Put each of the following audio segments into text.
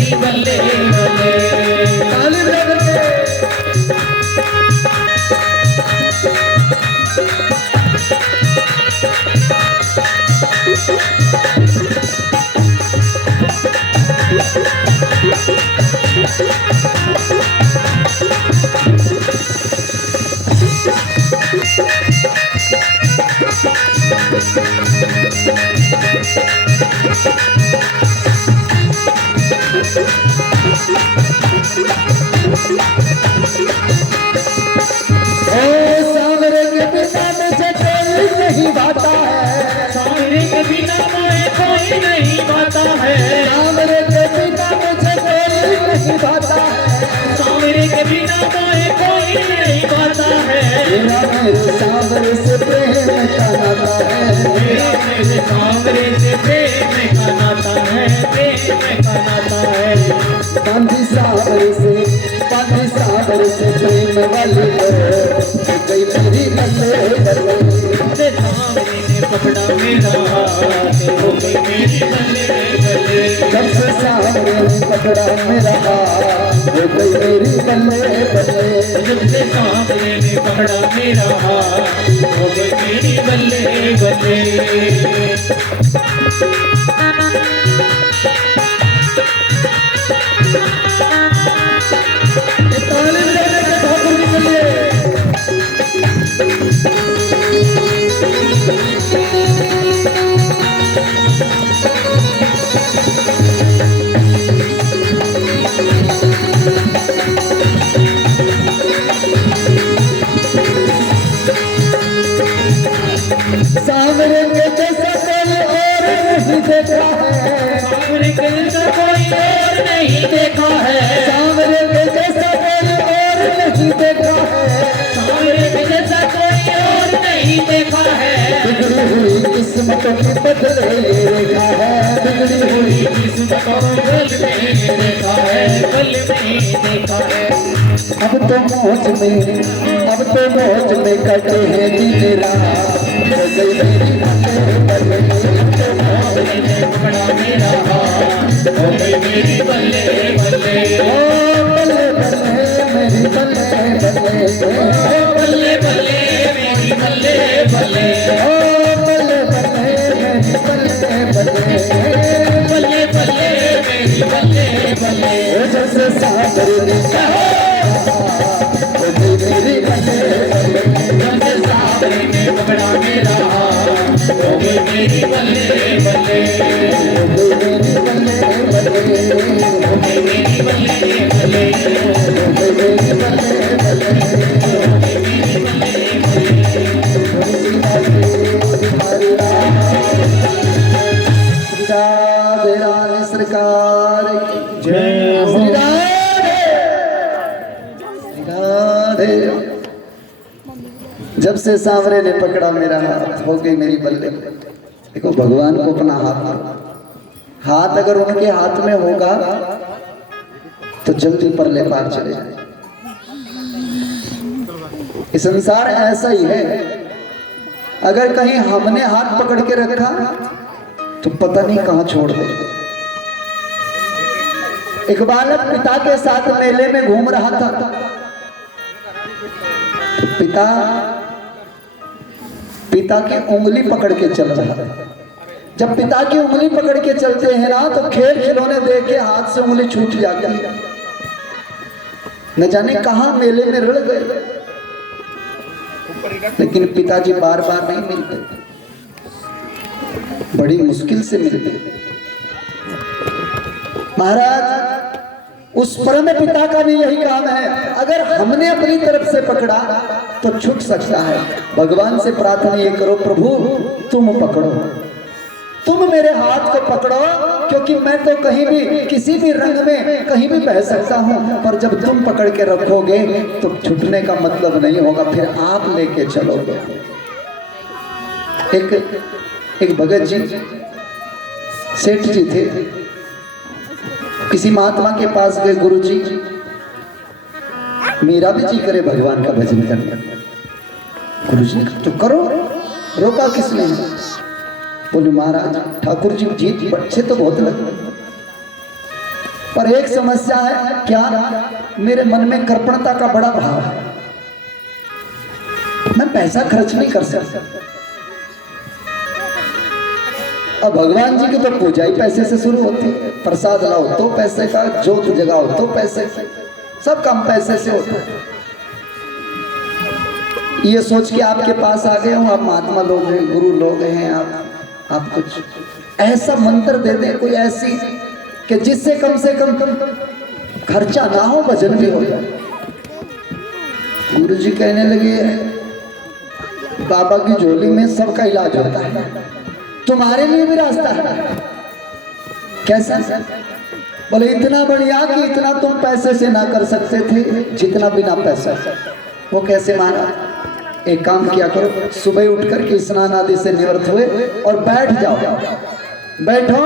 मेरी बल्ले बल्ले। ताली बजाते सांवरे के बिना मुझे कोई नहीं भाता है। सांवरे के बिना मुझे कोई नहीं भाता है। सांवरे के बिना मुझे कोई नहीं भाता है। सांवरे के बिना मुझे कोई नहीं भाता है। मेरा मेरे सांवरे से प्रेम का नाता है। मेरे सांवरे से प्रेम का नाता है। प्रेम का नाता है। बांधी सांवरे से प्रेम वाली गई मेरी बल्ले बल्ले। सांवरे ने पकड़ा मेरा हाथ हो गई मेरी बल्ले बल्ले। जब से सांवरे ने पकड़ा मेरा हाथ हो गई मेरी बल्ले बल्ले। जब से सांवरे ने पकड़ा मेरा हाथ हो गई मेरी बल्ले बल्ले। सांवरे के जैसा कोई और नहीं देखा है। सांवरे के जैसा कोई और नहीं देखा है। सांवरे के जैसा कोई और नहीं देखा है। सांवरे के जैसा कोई और नहीं देखा है। बिगड़ी हुई किस्मतों की बदले रेखा है। बिगड़ी हुई किस्मतों की बदले रेखा है। बल में देखा है। अब तो मौज में कटे हैं दिन रात। हो गई मेरी बल्ले बल्ले। पकड़ा मेरा हाथ हो गई मेरी बल्ले बल्ले। ओ बल्ले बल्ले मेरी बल्ले बल्ले। ओ बल्ले बल्ले मेरी बल्ले बल्ले। ओ बल्ले बल्ले मेरी बल्ले बल्ले। बल्ले बल्ले मेरी बल्ले बल्ले। जैसे सांवरे ने कहा हो गई मेरी बल्ले बल्ले। जैसे सांवरे ने पकड़ा मेरा हाथ हो गई मेरी बल्ले बल्ले। हो गई मेरी बल्ले बल्ले। हो गई मेरी बल्ले बल्ले। हो गई मेरी बल्ले बल्ले। हो गई मेरी बल्ले बल्ले। राधे राधे सरकार की जय। श्री राधे। जब से सांवरे ने पकड़ा मेरा हाथ हो गई मेरी बल्ले। देखो भगवान को अपना हाथ अगर उनके हाथ में होगा तो जल्दी परले पार चले जाए। ये संसार ऐसा ही है। अगर कहीं हमने हाथ पकड़ के रखा तो पता नहीं कहां छोड़ दे। एक बालक पिता के साथ मेले में घूम रहा था। तो पिता की उंगली पकड़ के चल रहा है। जब पिता की उंगली पकड़ के चलते हैं ना तो खेल खिलौने देख के हाथ से उंगली छूट जाती है। न जाने कहां मेले में रड़ गए। लेकिन पिताजी बार बार नहीं मिलते, बड़ी मुश्किल से मिलते। महाराज उस परम पिता का भी यही काम है। अगर हमने अपनी तरफ से पकड़ा तो छूट सकता है। भगवान से प्रार्थना ये करो, प्रभु तुम पकड़ो, तुम मेरे हाथ को पकड़ो, क्योंकि मैं तो कहीं भी किसी भी रंग में कहीं भी बह सकता हूँ, पर जब तुम पकड़ के रखोगे तो छूटने का मतलब नहीं होगा, फिर आप लेके चलोगे। एक भगत जी सेठ जी थे, किसी महात्मा के पास गए, गुरु जी मेरा भी जी करे भगवान का भजन करने। गुरु जी तो करो, रोका किसने? बोले महाराज ठाकुर जी जीत बच्चे तो बहुत लगते। पर एक समस्या है, क्या? मेरे मन में कृपणता का बड़ा भाव है, मैं पैसा खर्च नहीं कर सकता। अब भगवान जी की तो पूजा ही पैसे से शुरू होती है, प्रसाद लाओ तो पैसे का, जोत जगाओ तो पैसे से, सब काम पैसे से होता है। ये सोच के आपके पास आ गए हूँ, आप महात्मा लोग हैं, गुरु लोग हैं, आप कुछ ऐसा मंत्र दे दें, कोई ऐसी कि जिससे कम से कम खर्चा ना हो, भजन भी हो जाए। गुरु जी कहने लगे, बाबा की झोली में सबका इलाज होता है, तुम्हारे लिए भी रास्ता है। कैसा? बोले इतना बढ़िया कि इतना तुम पैसे से ना कर सकते थे जितना बिना पैसा। वो कैसे? महाराज एक काम किया करो, सुबह उठ करके स्नान आदि से निवृत्त हुए और बैठ जाओ, बैठो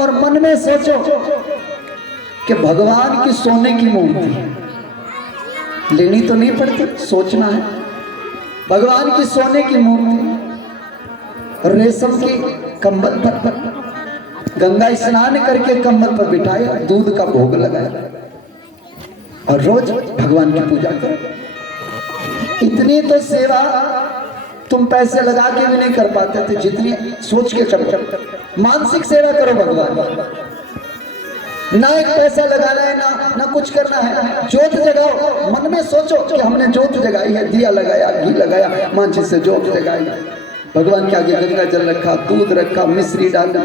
और मन में सोचो कि भगवान की सोने की मूर्ति लेनी तो नहीं पड़ती, सोचना है भगवान की सोने की मूर्ति, रेशम की कंबल पर गंगा स्नान करके कंबल पर बिठाया, दूध का भोग लगाया और रोज भगवान की पूजा करो। इतनी तो सेवा तुम पैसे लगा के भी नहीं कर पाते थे जितनी सोच के करो। मानसिक सेवा करो भगवान, ना एक पैसा लगाना है ना कुछ करना है। जोत जगाओ, मन में सोचो कि हमने जोत जगाई है, दिया लगाया, घी लगाया, मांझी से जोत जगाई, भगवान के आगे गंगा जल रखा, दूध रखा, मिश्री डाला,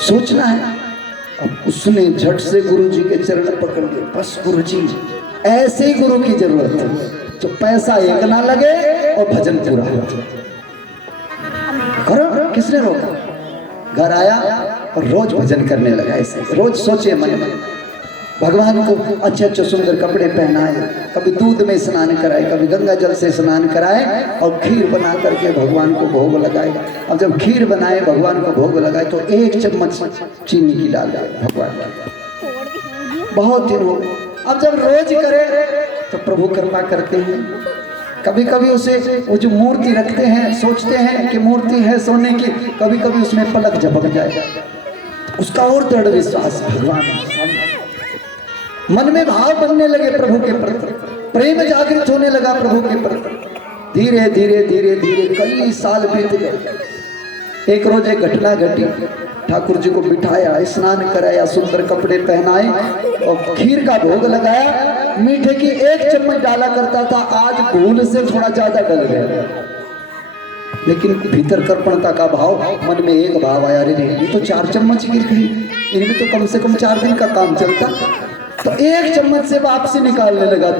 सोचना है। अब उसने झट से गुरु जी के चरण पकड़ लिए, बस गुरु जी ऐसे ही गुरु की जरूरत है, तो पैसा एक ना लगे और भजन पूरा हो जाए। करो, किसने रोका? घर आया और रोज भजन करने लगा। ऐसे रोज सोचे मन में, भगवान को अच्छे अच्छे सुंदर कपड़े पहनाए, कभी दूध में स्नान कराए, कभी गंगा जल से स्नान कराए और खीर बना करके भगवान को भोग लगाए। अब जब खीर बनाए भगवान को भोग लगाए तो 1 चम्मच चीनी की डाल भगवान की। बहुत दिन हो गए। अब जब रोज करे तो प्रभु कृपा करते हैं। कभी कभी उसे वो जो मूर्ति रखते हैं, सोचते हैं कि मूर्ति है सोने की, कभी कभी उसमें पलक झपक जाए, उसका और दृढ़ विश्वास भगवान, मन में भाव बनने लगे प्रभु के प्रति, प्रेम जागृत होने लगा प्रभु के प्रति। धीरे धीरे धीरे धीरे कई साल बीत गए। एक रोज एक घटना घटी, ठाकुर जी को बिठाया, स्नान कराया, सुंदर कपड़े पहनाए और खीर का भोग लगाया। मीठे की 1 चम्मच डाला करता था, आज भूल से थोड़ा ज्यादा डल गया, लेकिन भीतर कर्पणता का भाव, मन में एक भाव आया, अरे ये तो 4 चम्मच गिर गई, इनमें तो कम से कम 4 दिन का काम चलता। तो 1 चम्मच से वापसी निकालने लगा।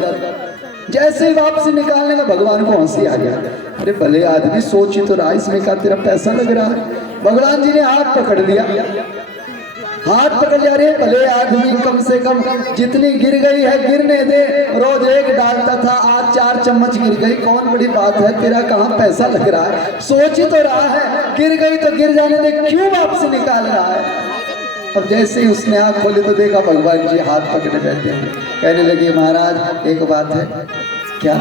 जैसे ही वापसी निकालने का भगवान को हंसी आ गया, अरे भले आदमी सोच ही तो रहा, इसमें का तेरा पैसा लग रहा है। भगवान जी ने हाथ पकड़ लिया, हाथ पकड़ लिया, अरे भले आदमी कम से कम जितनी गिर गई है गिरने दे, रोज 1 डालता था, आज 4 चम्मच गिर गई, कौन बड़ी बात है, तेरा कहाँ पैसा लग रहा है, सोच ही तो रहा है, गिर गई तो गिर जाने दे, क्यों वापसी निकाल रहा है। और जैसे ही उसने आँख खोली तो देखा भगवान जी हाथ पकड़े बैठे हैं। कहने लगे, महाराज एक बात है, क्या?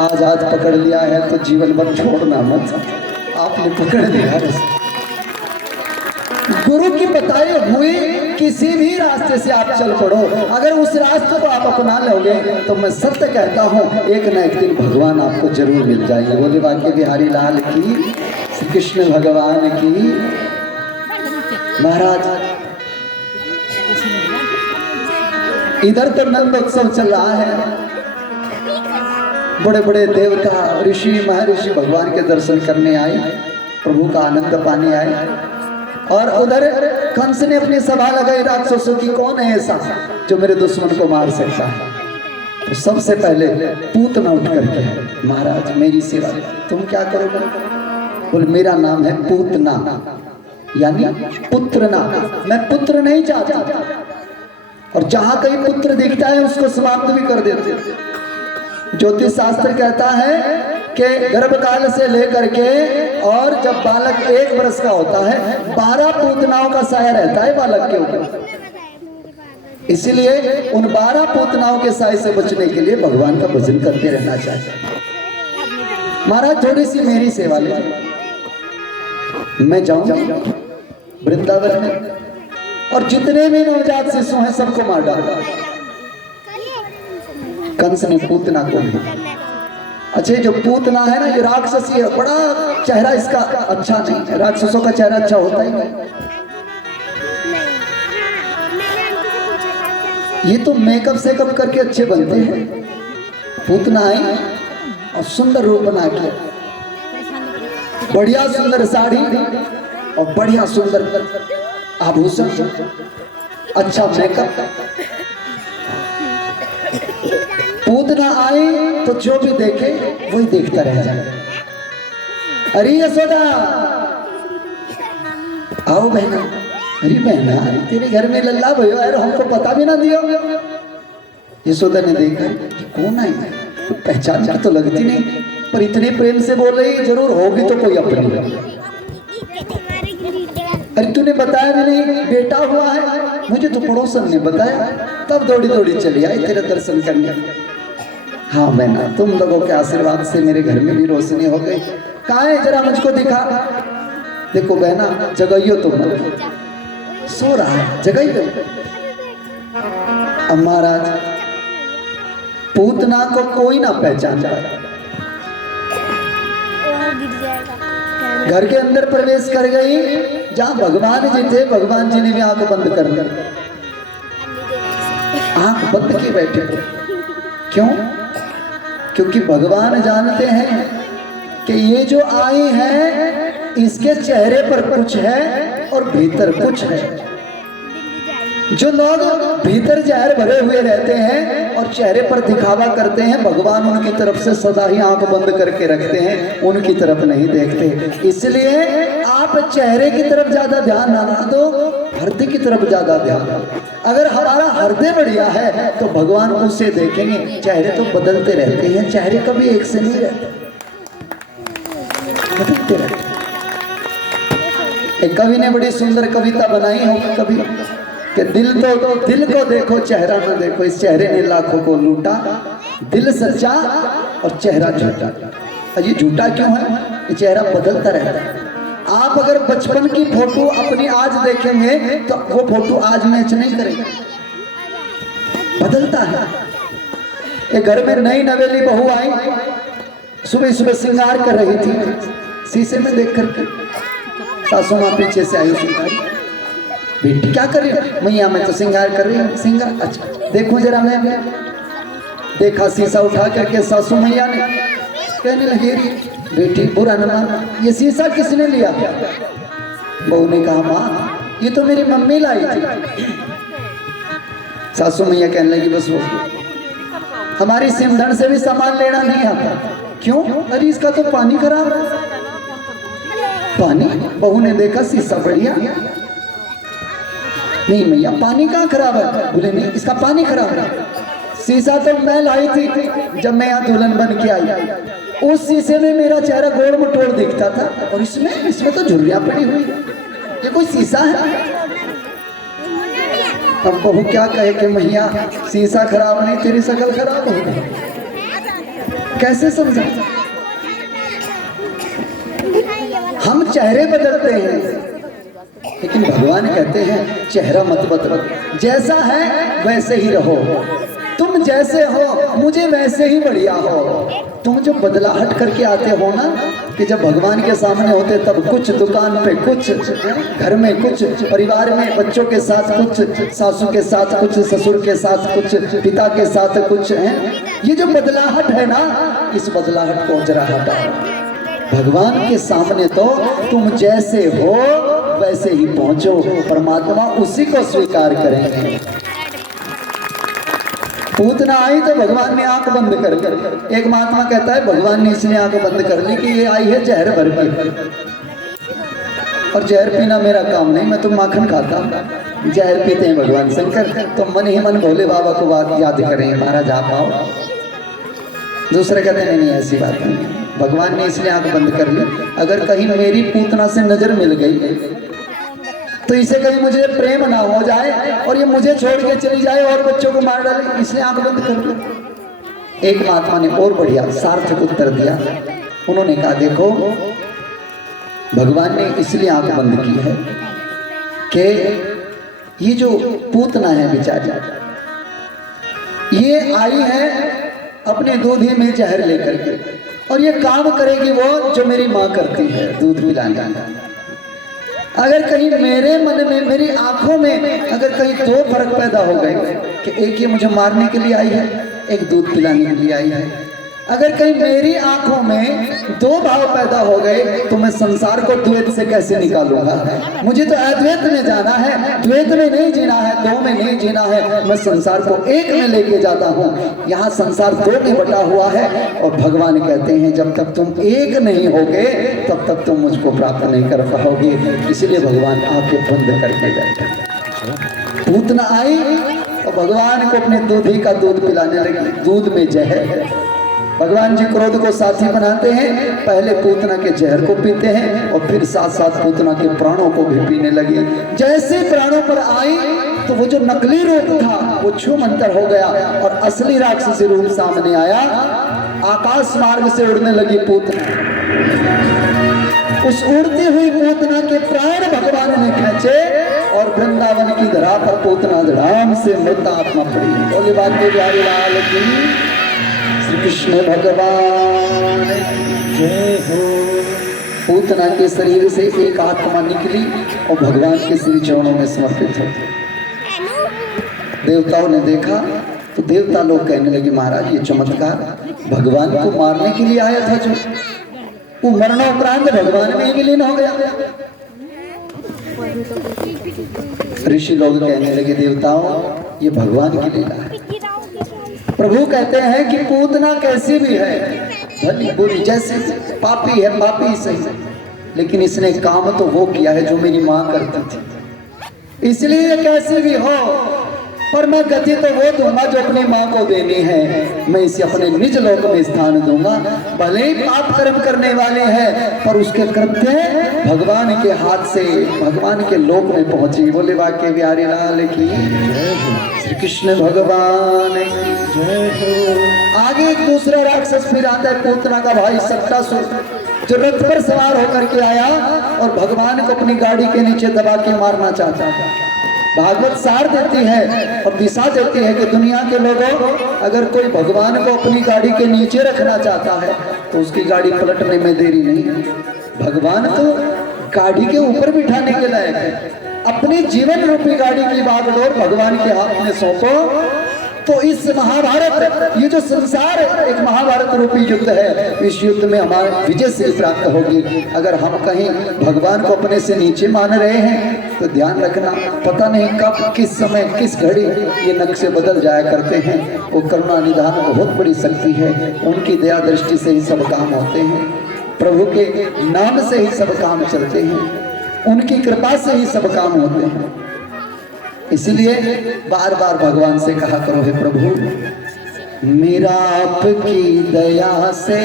आज हाथ पकड़ लिया है तो जीवन भर छोड़ना मत, आपने पकड़ लिया। गुरु की बताए हुए किसी भी रास्ते से आप चल पड़ो, अगर उस रास्ते को आप अपना लोगे तो मैं सत्य कहता हूँ एक न एक दिन भगवान आपको जरूर मिल जाएंगे। बोले बांके बिहारी लाल की, श्री कृष्ण भगवान की। महाराज इधर तो नंदोत्सव चल रहा है, बड़े बड़े देवता, ऋषि, महर्षि भगवान के दर्शन करने आए, प्रभु का आनंद पाने आए। और उधर कंस ने अपनी सभा लगाई राक्षसों की, कौन है ऐसा जो मेरे दुश्मन को मार सकता है। तो सबसे पहले पूतना उठ करके, महाराज मेरी सेवा, तुम क्या करोगे? बोले मेरा नाम है पूतना, यानी पुत्र ना, मैं पुत्र नहीं चाहता, और जहां कहीं पुत्र दिखता है उसको समाप्त भी कर देते। ज्योतिष शास्त्र कहता है कि गर्भकाल से लेकर के और जब बालक 1 वर्ष का होता है 12 पूतनाओं का साया रहता है बालक के ऊपर। इसीलिए उन 12 पूतनाओं के साय से बचने के लिए भगवान का भजन करते रहना चाहिए। महाराज थोड़ी सी मेरी सेवा ले, मैं जाऊं वृंदावन में और जितने भी नवजात शिशु हैं सबको मार डाला। कंस ने पूतना को भी। अच्छा, जो पूतना है ना, ये राक्षसी है, बड़ा चेहरा इसका अच्छा नहीं है, राक्षसों का चेहरा अच्छा होता ही नहीं। ये तो मेकअप सेकअप करके अच्छे बनते हैं। पूतना आई और सुंदर रूप बना के, बढ़िया सुंदर साड़ी और बढ़िया सुंदर आभूषण, अच्छा मेकअप। पूतना आई तो जो भी देखे वही देखता रह जाए। अरे यशोदा, आओ बहना। अरे बहना, तेरे घर में लल्ला भयो यार, हमको पता भी ना दियो। यशोदा ने देखा कौन आई, तो पहचान तो लगती नहीं, पर इतने प्रेम से बोल रही, जरूर होगी तो कोई अपनी। अरे तूने बताया भी नहीं, बेटा हुआ है? मुझे तो पड़ोसन ने बताया, तब दौड़ी दौड़ी चली आई तेरे दर्शन करने। हाँ बहना, तुम लोगों के आशीर्वाद से मेरे घर में भी रोशनी हो गई। कहाँ है, जरा मुझको दिखा। देखो बहना, जगाइयो तुम, सो रहा है, जगाइयो। अब महाराज, पूतना को कोई ना पहचान पाया। घर के अंदर प्रवेश कर गई, जहाँ भगवान जी थे, भगवान जी ने भी आंख बंद कर ली। आंख बंद किए बैठे। क्यों? क्योंकि भगवान जानते हैं कि ये जो आई है, इसके चेहरे पर कुछ है और भीतर कुछ है। जो लोग भीतर जहर भरे हुए रहते हैं और चेहरे पर दिखावा करते हैं, भगवान उनकी तरफ से सदा ही आंख बंद करके रखते हैं, उनकी तरफ नहीं देखते। इसलिए आप चेहरे की तरफ ज्यादा ध्यान ना दो, हृदय की तरफ ज्यादा ध्यान दो। अगर हमारा हृदय बढ़िया है तो भगवान उसे देखेंगे। चेहरे तो बदलते रहते हैं, चेहरे कभी एक से नहीं रहते, बदलते रहते। एक कवि ने बड़ी सुंदर कविता बनाई हो कभी, कि दिल को देखो, चेहरा न देखो। इस चेहरे ने लाखों को लूटा, दिल सच्चा और चेहरा झूठा। और ये झूठा क्यों है? ये चेहरा बदलता रहता है। आप अगर बचपन की फोटो अपनी आज देखेंगे तो वो फोटो आज मैच नहीं करेगी, बदलता है। एक घर में नई नवेली बहू आई, सुबह सुबह श्रृंगार कर रही थी, शीशे में देख करके सासू माँ पीछे से आई, श्रृंगार। बेटी क्या कर रही है? मैया मैं तो श्रृंगार कर रही हूँ। श्रृंगार? अच्छा देखो जरा। मैं देखा, शीशा उठा करके सासू मैया ने कहने लगी, बेटी बुरा न मान, ये शीशा किसने लिया? बहू ने कहा, माँ ये तो मेरी मम्मी लाई थी। सासू मैया कहने लगी, बस वो हमारी सिमधन से भी सामान लेना नहीं आता। क्यों? अरे इसका तो पानी खराब है। पानी? बहू ने देखा शीशा बढ़िया। नहीं मैया, पानी कहाँ खराब है? बोले नहीं, इसका पानी खराब है। शीशा तो मैं लाई थी जब मैं यहाँ दुल्हन बन के आई। उस शीशे में मेरा चेहरा गोड़ मटोड़ दिखता था, और इसमें तो झुर्रियाँ पड़ी हुई। ये कोई शीशा है? अब बहू क्या कहे कि मैया शीशा खराब नहीं, तेरी शक्ल खराब हो गई। कैसे समझा? हम चेहरे बदलते हैं, लेकिन भगवान कहते हैं चेहरा मत बदलो, जैसा है वैसे ही रहो। तुम जैसे हो मुझे वैसे ही बढ़िया हो। तुम जो बदलाहट करके आते हो ना, कि जब भगवान के सामने होते तब कुछ, दुकान पे कुछ, घर में कुछ, परिवार में बच्चों के साथ कुछ, सासू के साथ कुछ, ससुर के साथ कुछ, पिता के साथ कुछ है। ये जो बदलाहट है ना, इस बदलाहट को जरा हटाओ। भगवान के सामने तो तुम जैसे हो वैसे ही पहुंचो, परमात्मा उसी को स्वीकार करेंगे। पूतना आई तो भगवान ने आंख बंद कर कर, एक महात्मा कहता है भगवान ने इसलिए आंख बंद कर ली कि ये आई है जहर भर के, और जहर पीना मेरा काम नहीं, मैं तो माखन खाता हूँ। जहर पीते हैं भगवान शंकर, तो मन ही मन भोले बाबा को बात याद करें, महाराज आप आओ। दूसरे कहते नहीं ऐसी बात नहीं, भगवान ने इसलिए आंख बंद कर ली। अगर कहीं मेरी पूतना से नजर मिल गई तो इसे कहीं मुझे प्रेम ना हो जाए और ये मुझे छोड़ के चली जाए और बच्चों को मार डाले, इसलिए आंख बंद कर ली। एक महात्मा ने और बढ़िया सार्थक उत्तर दिया। उन्होंने कहा देखो, भगवान ने इसलिए आंख बंद की है कि ये जो पूतना है बेचारी, ये आई है अपने दूध में जहर लेकर के, और ये काम करेगी वो जो मेरी माँ करती है, दूध पिलाना। अगर कहीं मेरे मन में, मेरी आंखों में अगर कहीं दो फर्क पैदा हो गए कि एक ये मुझे मारने के लिए आई है, एक दूध पिलाने के लिए आई है, अगर कहीं मेरी आंखों में दो भाव पैदा हो गए तो मैं संसार को द्वैत से कैसे निकालूंगा? मुझे तो अद्वैत में जाना है, द्वैत में नहीं जीना है, दो में नहीं जीना है। मैं संसार को एक में लेके जाता हूँ। यहाँ संसार दो में बटा हुआ है और भगवान कहते हैं जब तक तुम एक नहीं होगे तब तक तुम मुझको प्राप्त नहीं कर पाओगे। इसलिए भगवान आंखें बंद करके बैठे। पूतना आई और भगवान को अपने दूधी का दूध पिलाने लगी। दूध में जहर, भगवान जी क्रोध को साथी बनाते हैं, पहले पूतना के जहर को पीते हैं और फिर साथ साथ पूतना के प्राणों को भी पीने लगे। जैसे प्राणों पर आई तो वो जो नकली रूप था वो छूमंतर हो गया और असली राक्षसी रूप सामने आया। आकाश मार्ग से उड़ने लगी पूतना। उस उड़ती हुई पूतना के प्राण भगवान ने खींचे और वृंदावन की धरा पर पूतना धड़ाम से मृत आत्मा पड़ी। बोले बात प्यारे लाल की श्री कृष्ण भगवान जय हो। पूतना के शरीर से एक आत्मा निकली और भगवान के श्री चरणों में समर्पित हो। देवताओं ने देखा तो देवता लोग कहने लगे महाराज ये चमत्कार भगवान को मारने के लिए आया था, जो वो मरणोपरांत भगवान में ही विलीन हो गया। ऋषि लोग कहने लगे देवताओं ये भगवान की लीला है। प्रभु कहते हैं कि पूतना कैसी भी है, भली बुरी, जैसे पापी है पापी सही, लेकिन इसने काम तो वो किया है जो मेरी माँ करती थी। इसलिए कैसी भी हो पर मैं गति तो वो दूंगा जो अपनी माँ को देनी है। मैं इसे अपने निज लोक में स्थान दूंगा। भले ही पाप कर्म करने वाले हैं पर उसके कृत्य भगवान के हाथ से भगवान के लोक में पहुंची। बोले वाक्य बिहारी लाल की श्री कृष्ण भगवान जय हो। आगे एक दूसरा राक्षस फिर आता है, पूतना का भाई सत्तासुर, जो रथ पर सवार होकर के आया और भगवान को अपनी गाड़ी के नीचे दबा के मारना चाहता था। भागवत सार देती है और दिशा देती है कि दुनिया के लोगों अगर कोई भगवान को अपनी गाड़ी के नीचे रखना चाहता है तो उसकी गाड़ी पलटने में देरी नहीं है। भगवान तो गाड़ी के ऊपर बिठाने के लायक है। अपनी जीवन रूपी गाड़ी की बागडोर भगवान के हाथ में सौंपो तो इस महाभारत, ये जो संसार एक महाभारत रूपी युद्ध है, इस युद्ध में हमारे विजय से प्राप्त होगी। अगर हम कहीं भगवान को अपने से नीचे मान रहे हैं तो ध्यान रखना, पता नहीं कब किस समय किस घड़ी ये नक्शे बदल जाया करते हैं। वो करुणा निधान बहुत बड़ी शक्ति है, उनकी दया दृष्टि से ही सब काम होते हैं, प्रभु के नाम से ही सब काम चलते हैं, उनकी कृपा से ही सब काम होते हैं। इसलिए बार बार भगवान से कहा करो हे प्रभु मेरा आपकी दया से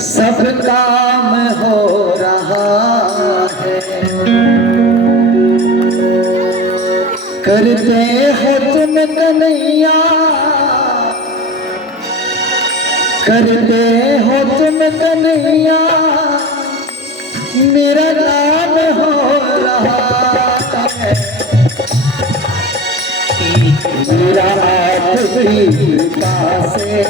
सब काम हो रहा है। करते हो तुम कन्हैया, करते हो तुम कन्हैया, मेरा नाम हो रहा है। मेरा आपकी कृपा से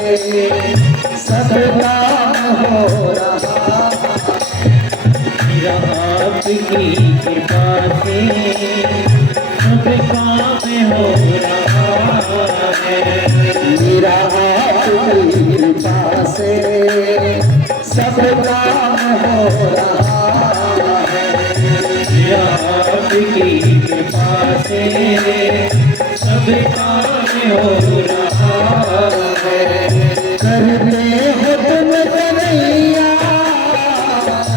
सब काम हो रहा है। मेरा आपकी कृपा से सब काम हो रहा है। मेरा आपकी कृपा से सब काम हो रहा है। आपकी कृपा से सब काम हो रहा है। करते हो तुम कन्हैया,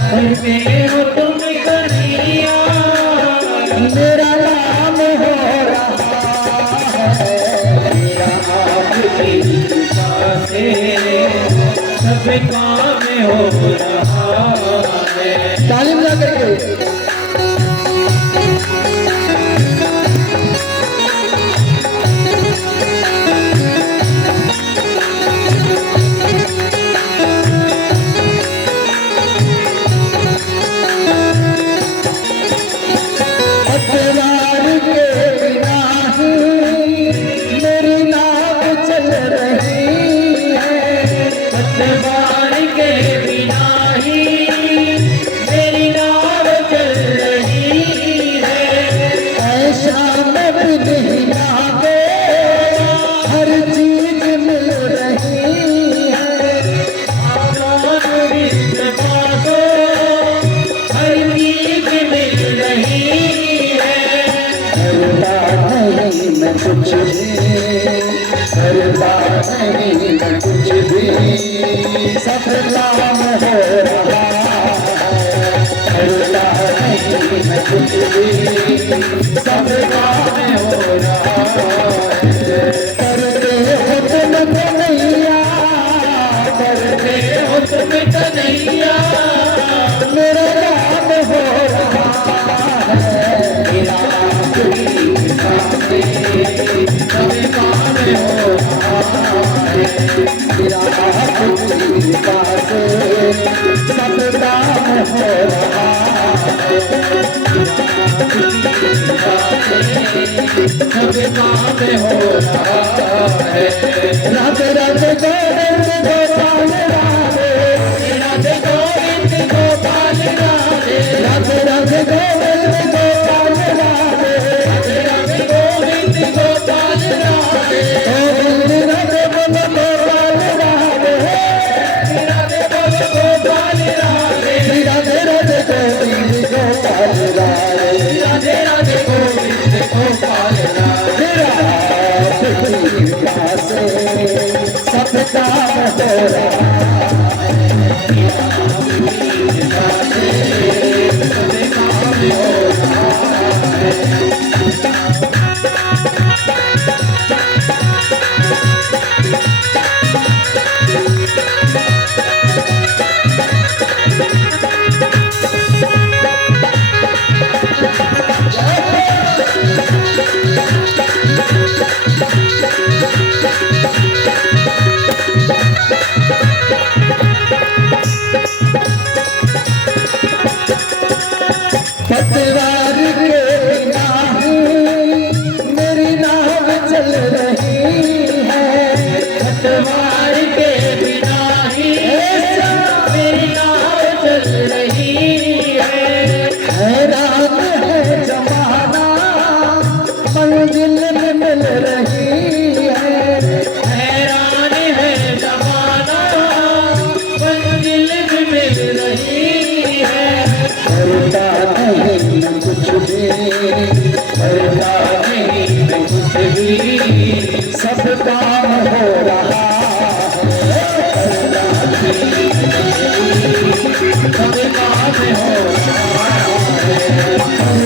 करते हो तुम कन्हैया, मेरा नाम हो रहा है। मेरा आपकी कृपा से सब काम हो रहा है। तालीम ना करके अब नहीं आगे हर चीज मिल रही है। हर चीज मिल रही है। करता नहीं मैं कुछ भी, करता नहीं मैं कुछ भी, सब काम हो रहा है। करता नहीं मैं कुछ भी, सब काम हो रहा है। करते हो तुम कन्हैया, करते हो तुम कन्हैया, मेरा काम हो रहा है। मेरा सब काम हो रहा है। मेरा कृपा से सब काम हो रहा है। सब काम हो रहा है। राधे राधे गोविंद गोपाल राधे, राधे गोविंद गोपाल राधे, राधे राधे गोविंद गोपाल राधे, राधे राधे गोविंद गोपाल राधे, गोविंद राधे बोलो गोपाल राधे, राधे बोलो गोपाल राधे, राधे राधे गोविंद गोपाल राधे, राधे राधे गोविंद गोपाल राधे। कृपा से सब काम हो रहा है। कृपा से सब काम हो रहा है। पतवार के बिना ही मेरी नाव चल रही है। पतवार के बिना ही मेरी नाव चल रही है। हैरान है जमाना मंजिल में मिल रही है। हैरान है जमाना मंजिल में मिल रही है। करता नहीं मैं कुछ भी, करता नहीं मैं कुछ भी, सब काम हो रहा है। सब काम हो रहा है।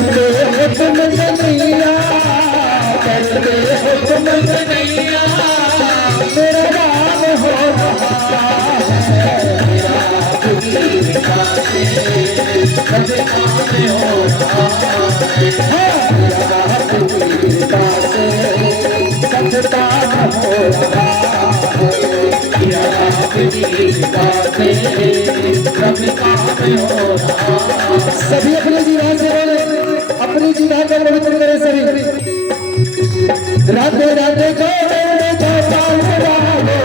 करते हो तुम कन्हैया, करते हो तुम कन्हैया, मेरा नाम हो रहा है। कृपा से सब काम हो रहा है। कृपा से सब काम हो रहा है। कृपा से सब काम हो रहा है। सभी अपनी जीवन से बोले, अपनी जीवन का पवित्र करे सभी। राधे राधे गोविंद गोपाल राधे,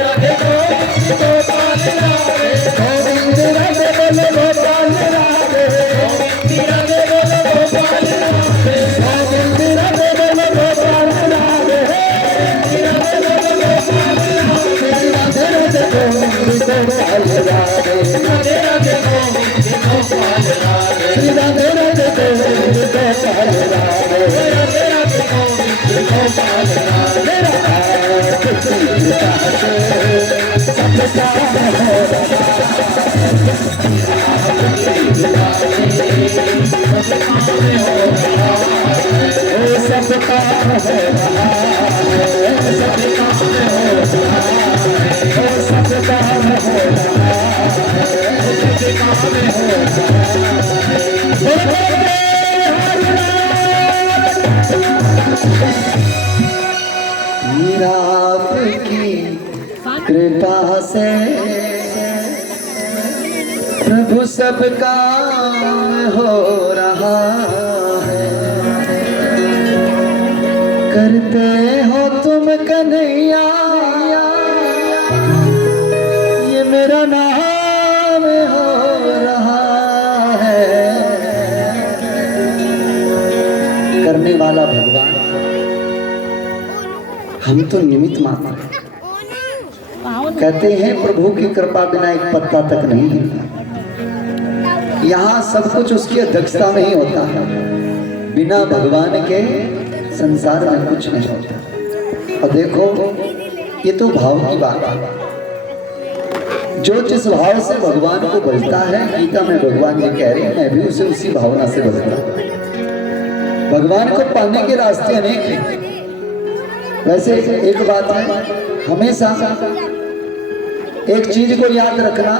राधे गोविंद गोपाल राधे, गोविंद राधे बोलो गोपाल राधे, गोविंद राधे बोलो गोपाल राधे, गोविंद राधे बोलो गोपाल राधे, राधे बोलो गोपाल राधे, राधे राधे गोविंद गोपाल राधे, राधे राधे गोविंद गोपाल राधे, राधे राधे गोविंद गोपाल राधे, राधे राधे गोविंद गोपाल राधे। कृपा से सब काम हो रहा है। सब काम हो रहा है। सब काम हो रहा है। सब काम हो रहा है। सब काम हो रहा है। आपकी कृपा से प्रभु सब काम हो रहा है। करते हो तुम कन्हैया, ये मेरा नाम हो रहा है। करने वाला भगवान, हम तो निमित्त मात्र हैं। कहते हैं प्रभु की कृपा बिना एक पत्ता तक नहीं हिलता। यहाँ सब कुछ उसकी अध्यक्षता में ही होता है। बिना भगवान के संसार में कुछ नहीं होता। और देखो, ये तो भाव की बात है। जो जिस भाव से भगवान को भजता है, गीता में भगवान जी कह रहे हैं, मैं भी उसे उसी भावना से भजता हूं। भगवान को पाने के रास्ते अनेक हैं। वैसे एक बात है, हमेशा एक चीज को याद रखना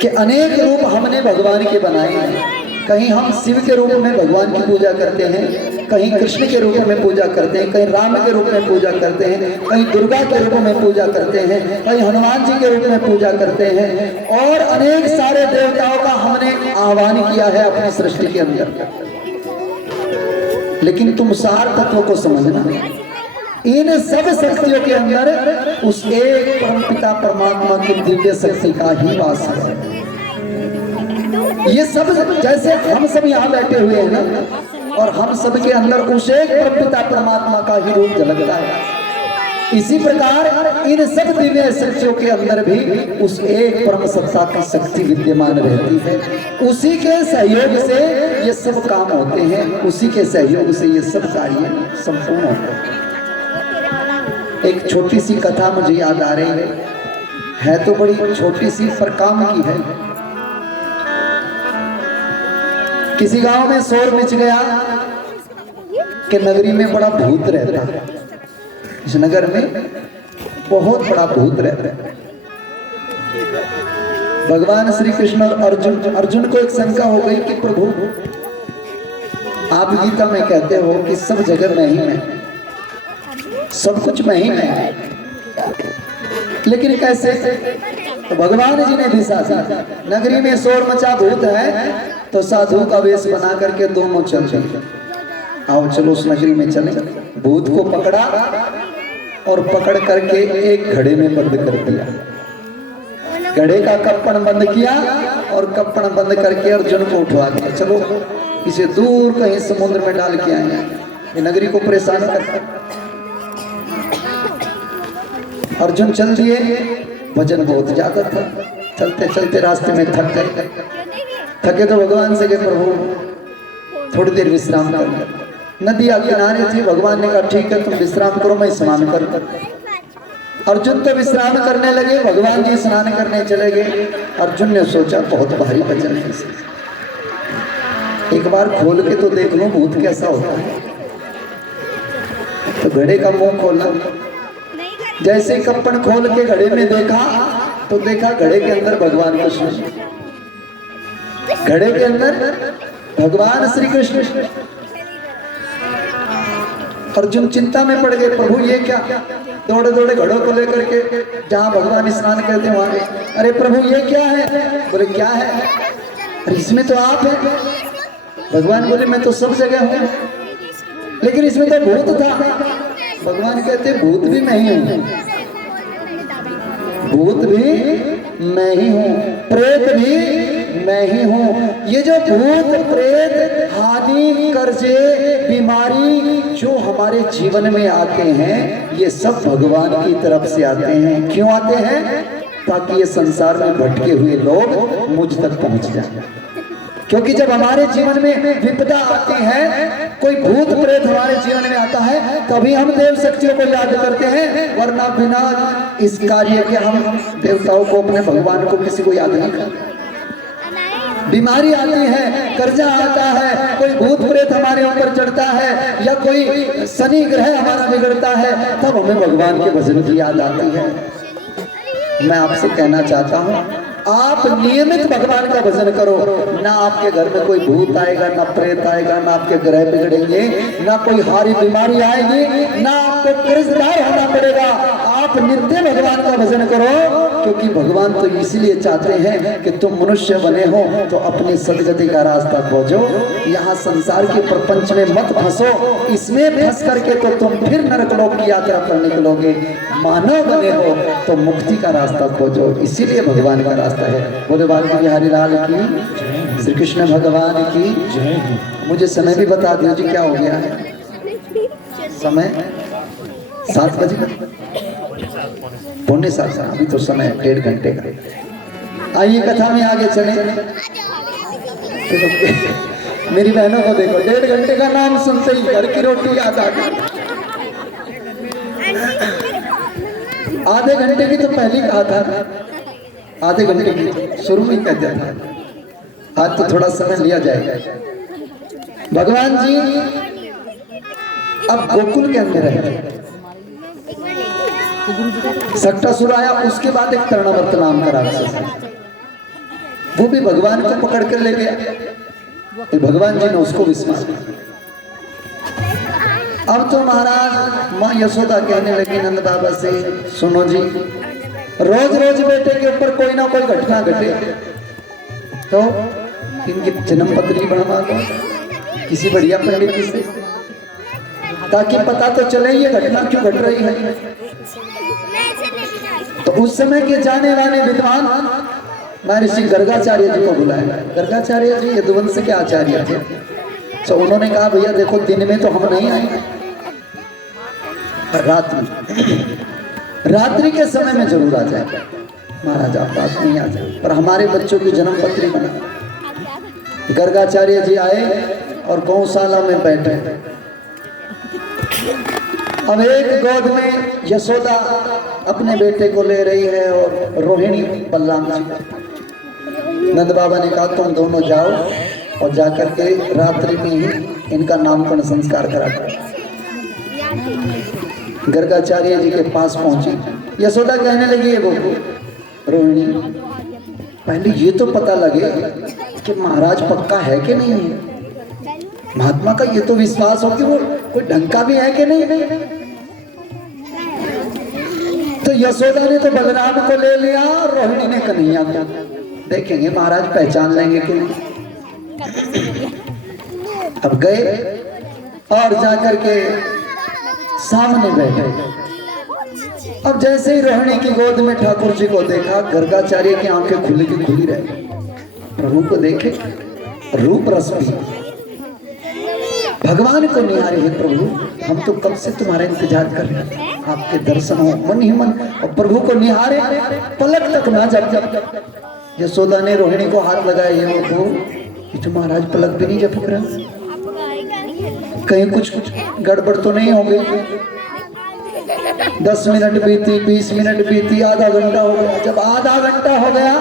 कि अनेक रूप हमने भगवान के बनाए हैं। कहीं हम शिव के रूप में भगवान की पूजा करते हैं, कहीं कृष्ण के रूप में पूजा करते हैं, कहीं राम के रूप में पूजा करते हैं, कहीं दुर्गा के रूप में पूजा करते हैं, कहीं हनुमान जी के रूप में पूजा करते हैं, और अनेक सारे देवताओं का हमने आह्वान किया है अपनी सृष्टि के अंदर। लेकिन तुम सार तत्व को समझना, इन सब शक्तियों के अंदर उस एक परमपिता परमात्मा की दिव्य शक्ति का ही वास है। ये सब जैसे हम सब यहाँ बैठे हुए हैं ना, और हम सब के अंदर उस एक परमपिता परमात्मा का ही रूप झलकता है। इसी प्रकार इन सब दिव्य शक्तियों के अंदर भी उस एक परम सत्ता की शक्ति विद्यमान रहती है। उसी के सहयोग से ये सब काम होते हैं, उसी के सहयोग से ये सब कार्य संपूर्ण होते हैं। एक छोटी सी कथा मुझे याद आ रही है तो बड़ी छोटी सी पर काम की है। किसी गांव में शोर मच गया कि नगरी में बड़ा भूत रहता है। इस नगर में बहुत बड़ा भूत रहता है। भगवान श्री कृष्ण और अर्जुन को एक शंका हो गई कि प्रभु, आप गीता में कहते हो कि सब जगह मैं ही मैं, सब कुछ मैं ही मैं, लेकिन कैसे? तो भगवान जी ने दिशा दी। नगरी में शोर मचा, भूत है, तो साधु का वेश बना करके दोनों चल चले, आओ चलो उस नगरी में चले। भूत को पकड़ा और पकड़ करके एक घड़े में बंद कर दिया। घड़े का कप्पन बंद किया और कप्पन बंद करके अर्जुन को उठवा दिया। चलो इसे दूर कहीं समुद्र में डाल के आए, ये नगरी को परेशान करता। अर्जुन चल दिए। वजन बहुत ज्यादा था, चलते चलते रास्ते में थक गए। थके तो भगवान से कहे प्रभु थोड़ी देर विश्राम कर। नदिया किनारे थी। भगवान ने कहा ठीक है तुम विश्राम करो, मैं स्नान करूं। अर्जुन तो विश्राम करने लगे, भगवान जी स्नान करने चले गए। अर्जुन ने सोचा बहुत भारी वजन है, एक बार खोल के तो देख लो भूत कैसा होता है। तो घड़े का मुंह खोला। जैसे कप्पन खोल के घड़े में देखा तो देखा घड़े के अंदर भगवान कृष्ण, घड़े के अंदर भगवान श्री कृष्ण। अर्जुन चिंता में पड़ गए, प्रभु ये क्या? दौड़े दौड़े घड़ों को लेकर के जहां भगवान स्नान करते हैं वहां, अरे प्रभु ये क्या है? बोले क्या है? अरे इसमें तो आप है। भगवान बोले मैं तो सब जगह हूं, लेकिन इसमें तो भूत था। भगवान कहते भूत भी मैं ही हूं, भूत भी मैं ही हूं, प्रेत भी मैं ही हूं। ये जो भूत प्रेत हानि कर्जे बीमारी जो हमारे जीवन में आते हैं, ये सब भगवान की तरफ से आते हैं। क्यों आते हैं? ताकि ये संसार में भटके हुए लोग मुझ तक पहुंच जाए। क्योंकि जब हमारे जीवन में विपदा आती है, कोई भूत प्रेत हमारे जीवन में आता है, तभी हम देव शक्तियों को याद करते हैं, वरना बिना इस कार्य के हम देवताओं को, अपने भगवान को, किसी को याद नहीं करते। बीमारी आती है, कर्जा आता है, कोई भूत प्रेत हमारे ऊपर चढ़ता है, या कोई शनि ग्रह हमारा बिगड़ता है, तब हमें भगवान के भजन की याद आती है। मैं आपसे कहना चाहता हूँ, आप नियमित भगवान का भजन करो, ना आपके घर में कोई भूत आएगा, ना प्रेत आएगा, ना आपके ग्रह बिगड़ेंगे, ना कोई हारी बीमारी आएगी, ना आपको कर्जदार होना पड़ेगा। आप नित्य भगवान का भजन करो, क्योंकि भगवान तो इसीलिए चाहते हैं कि तुम मनुष्य बने हो तो अपनी सदगति का रास्ता खोजो। यहाँ संसार के प्रपंच में मत फंसो, इसमें फंस करके तो तुम फिर नरकलोक की यात्रा पर निकलोगे। मानव बने हो तो मुक्ति का रास्ता खोजो, इसीलिए भगवान का रास्ता है। बोले बाल बिहारी लाल की श्री कृष्ण भगवान की जय हो। मुझे समय भी बता दियो जी, क्या हो गया है समय? 7 बजे, 6:45। अभी तो समय 1.5 घंटे का। आइए कथा में आगे चले। मेरी बहनों को देखो, 1.5 घंटे का नाम सुनते ही घर की रोटी याद आ गई। आधे घंटे की तो पहले कहा था, आधे घंटे की शुरू में कह दिया था। आज तो थोड़ा समय लिया जाएगा। भगवान जी अब गोकुल के अंदर है। सक्टासुर आया, उसके बाद एक तृणावर्त नाम का राक्षस, वो भी भगवान को पकड़ कर ले गया। तो भगवान जी ने उसको विस्मार। अब तो महाराज माँ यशोदा कहने लगी नंद बाबा से, सुनो जी, रोज रोज बेटे के ऊपर कोई ना कोई घटना घटे तो इनकी जन्म पत्री बनवा दो किसी बढ़िया पंडित से, ताकि पता तो चले ये घटना क्यों घट रही है। तो उस समय के जाने वाले विद्वान महर्षि गर्गाचार्य जी को बुलाया। गर्गाचार्य जी यदुवंश के आचार्य थे। तो उन्होंने कहा भैया देखो, दिन में तो हम नहीं आएंगे, रात्रि के समय में जरूर आ जाए। महाराज आप रात नहीं आ जाए, पर हमारे बच्चों की जन्म पत्री बना। गर्गाचार्य जी आए और गौशाला में बैठे। अब एक गोद में यशोदा अपने बेटे को ले रही है और रोहिणी बलराम जी। नंद बाबा ने कहा तुम दोनों जाओ और जाकर के रात्रि में ही इनका नामकरण संस्कार करा कर। गर्गाचार्य जी के पास पहुंची। यशोदा कहने लगी है वो रोहिणी, पहले ये तो पता लगे कि महाराज पक्का है कि नहीं है। महात्मा का ये तो विश्वास हो कि वो कोई ढंग का भी है कि नहीं। तो यशोदा ने तो बलराम को ले लिया और रोहिणी ने कन्हैया को। देखेंगे महाराज पहचान लेंगे कि नहीं। अब गए और जाकर के सामने बैठे। अब जैसे ही रोहिणी की गोद में ठाकुर जी को देखा, गर्गाचार्य की आंखें खुली की खुली रही। प्रभु को देखे, रूप रस भी, भगवान को निहारे हैं। प्रभु हम तो कब से तुम्हारा इंतजार कर रहे हैं, आपके दर्शन हो। मन ही मन और प्रभु को निहारे, पलक तक ना जब। यशोदा ने रोहिणी को हाथ लगाया, ये तो महाराज पलक भी नहीं झपक रहा, कहीं कुछ गड़बड़ तो नहीं हो गई। 10 मिनट बीती, 20 मिनट बीती, आधा घंटा हो गया। जब आधा घंटा हो गया